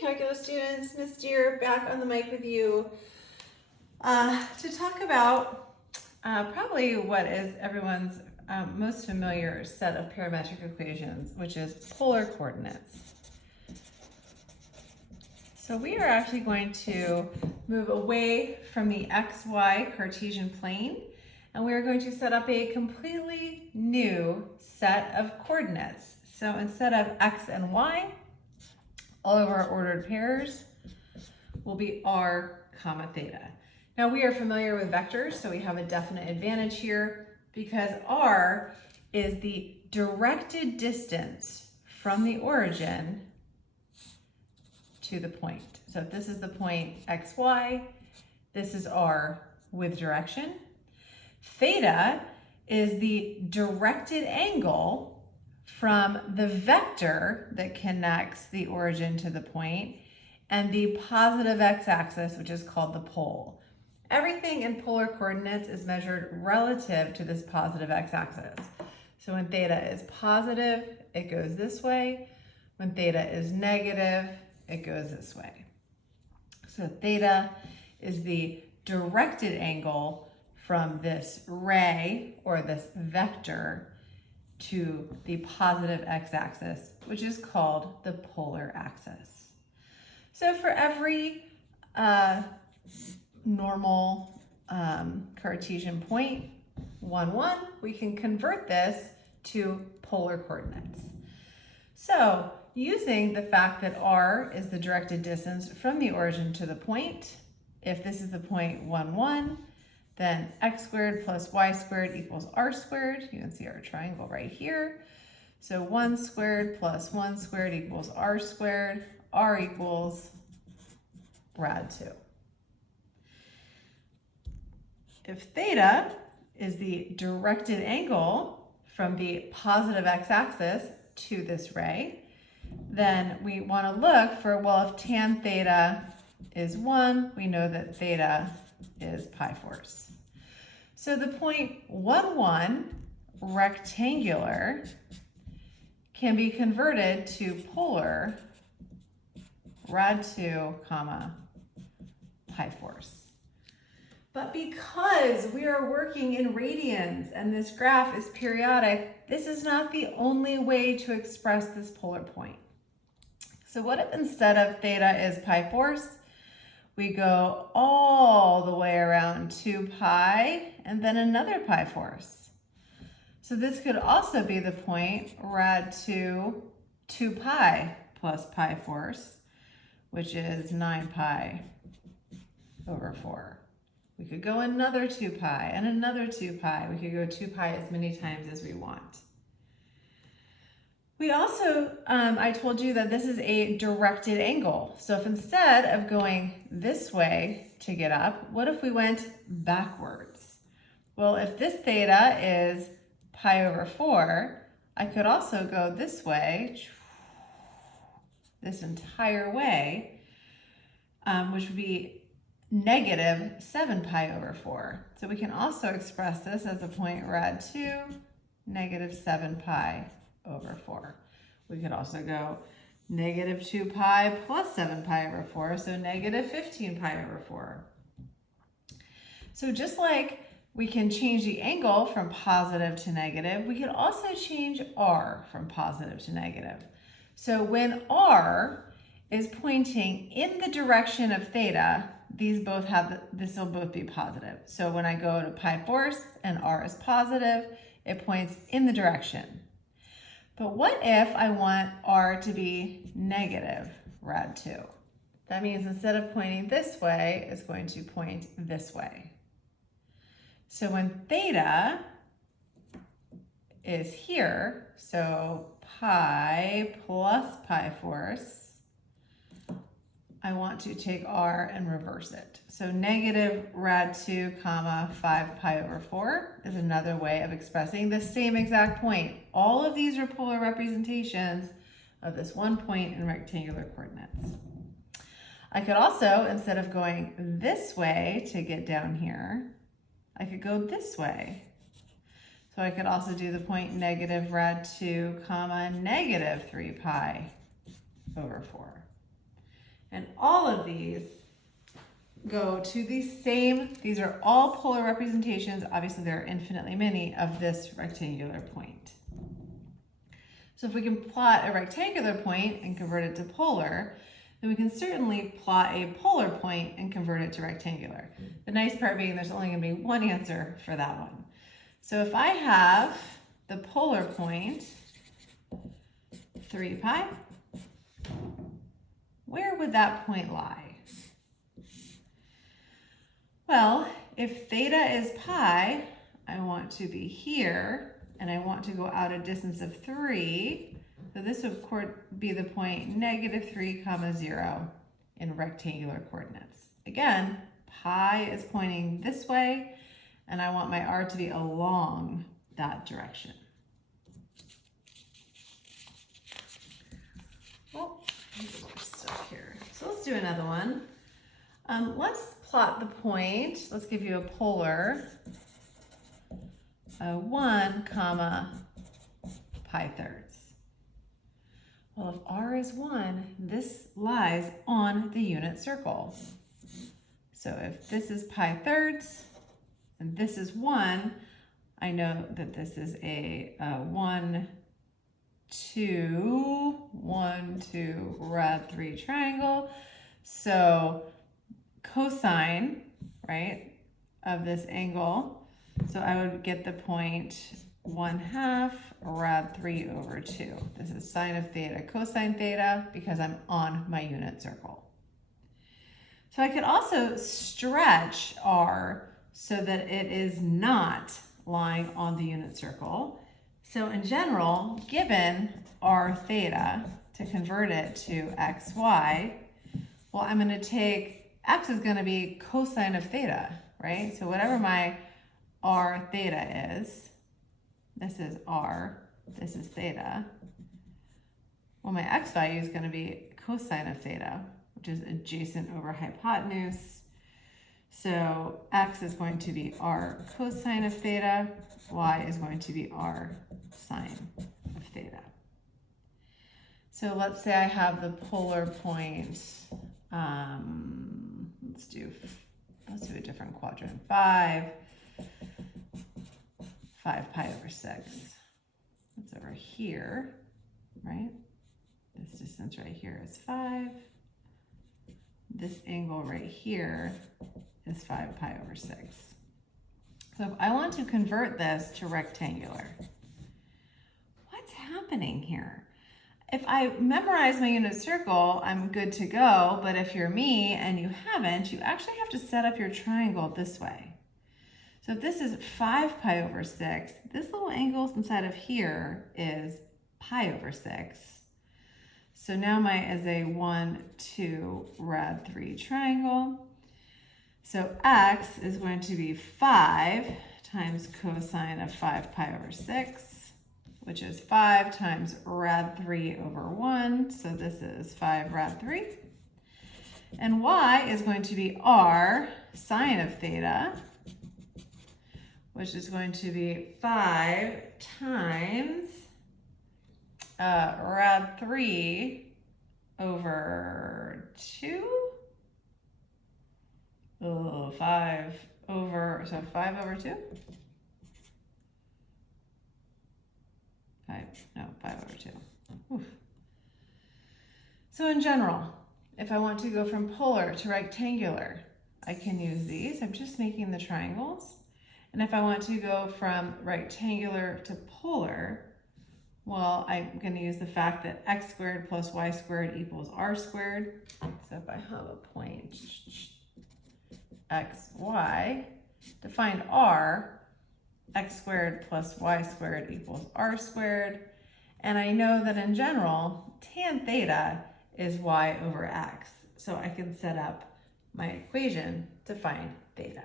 Calculus students, Ms. Deer back on the mic with you to talk about probably what is everyone's most familiar set of parametric equations, which is polar coordinates. So we are actually going to move away from the XY Cartesian plane, and we are going to set up a completely new set of coordinates. So instead of X and Y, all of our ordered pairs will be r comma theta. Now we are familiar with vectors, so we have a definite advantage here because r is the directed distance from the origin to the point. So if this is the point xy, this is r with direction. Theta is the directed angle from the vector that connects the origin to the point and the positive x-axis, which is called the pole. Everything in polar coordinates is measured relative to this positive x-axis. So when theta is positive, it goes this way. When theta is negative, it goes this way. So theta is the directed angle from this ray or this vector to the positive x-axis, which is called the polar axis. So for every normal Cartesian point, 1, 1, we can convert this to polar coordinates. So using the fact that r is the directed distance from the origin to the point, if this is the point 1, 1, then x squared plus y squared equals r squared. You can see our triangle right here. So 1 squared plus 1 squared equals r squared. R equals rad 2. If theta is the directed angle from the positive x-axis to this ray, then we want to look for, well, if tan theta is 1, we know that theta is pi fourths. So the point 1, 1 rectangular can be converted to polar rad 2 comma pi fourths. But because we are working in radians and this graph is periodic, this is not the only way to express this polar point. So what if instead of theta is pi fourths, we go all the way around 2 pi and then another pi fourths? So this could also be the point rad 2 pi plus pi fourths, which is 9 pi over 4. We could go another 2 pi and another 2 pi. We could go 2 pi as many times as we want. We also, I told you that this is a directed angle. So if instead of going this way to get up, what if we went backwards? Well, if this theta is pi over 4, I could also go this way, this entire way, which would be negative 7 pi over 4. So we can also express this as a point rad 2, negative 7 pi over 4. We could also go negative 2 pi plus 7 pi over 4, so negative 15 pi over 4. So just like we can change the angle from positive to negative, we could also change r from positive to negative. So when r is pointing in the direction of theta, this will both be positive. So when I go to pi fourths and r is positive, it points in the direction. But what if I want r to be negative rad 2? That means instead of pointing this way, it's going to point this way. So when theta is here, so pi plus pi fourths, I want to take r and reverse it. So negative rad 2 comma 5 pi over 4 is another way of expressing the same exact point. All of these are polar representations of this one point in rectangular coordinates. I could also, instead of going this way to get down here, I could go this way. So I could also do the point negative rad 2 comma negative 3 pi over 4. And all of these go to the same, these are all polar representations, obviously there are infinitely many, of this rectangular point. So if we can plot a rectangular point and convert it to polar, then we can certainly plot a polar point and convert it to rectangular. The nice part being there's only going to be one answer for that one. So if I have the polar point, 3 pi, where would that point lie? Well, if theta is pi, I want to be here, and I want to go out a distance of 3. So this would be the point -3, 0 in rectangular coordinates. Again, pi is pointing this way, and I want my r to be along that direction. Oh, we're stuck here. So let's do another one. Let's plot the point. Let's give you a polar. 1, pi thirds. Well, if r is 1, this lies on the unit circle. So if this is pi thirds and this is 1, I know that this is a 1, 2, 1, 2, rad 3 triangle. So cosine, right, of this angle, so I would get the point 1/2 rad 3 over 2. This is sine of theta cosine theta because I'm on my unit circle. So I could also stretch r so that it is not lying on the unit circle. So in general, given r theta, to convert it to xy, well, I'm going to take, x is going to be cosine of theta, right? So whatever my r theta is, this is r, this is theta. Well, my x value is going to be cosine of theta, which is adjacent over hypotenuse. So x is going to be r cosine of theta, y is going to be r sine of theta. So let's say I have the polar point, let's do a different quadrant, 5 pi over 6. That's over here, right? This distance right here is 5. This angle right here is 5 pi over 6. So if I want to convert this to rectangular, what's happening here? If I memorize my unit circle, I'm good to go, but if you're me and you haven't, you actually have to set up your triangle this way. So if this is 5 pi over 6, this little angle inside of here is pi over 6. So now my is a 1, 2, rad 3 triangle. So x is going to be 5 times cosine of 5 pi over 6, which is 5 times rad 3 over 1. So this is 5 rad 3. And y is going to be r sine of theta, which is going to be 5 times rad 3 over 2. Oh, 5 over 2? 5 over 2. Oof. So in general, if I want to go from polar to rectangular, I can use these. I'm just making the triangles. And if I want to go from rectangular to polar, well, I'm going to use the fact that x squared plus y squared equals r squared. So if I have a point x, y, to find r, x squared plus y squared equals r squared. And I know that in general, tan theta is y over x. So I can set up my equation to find theta.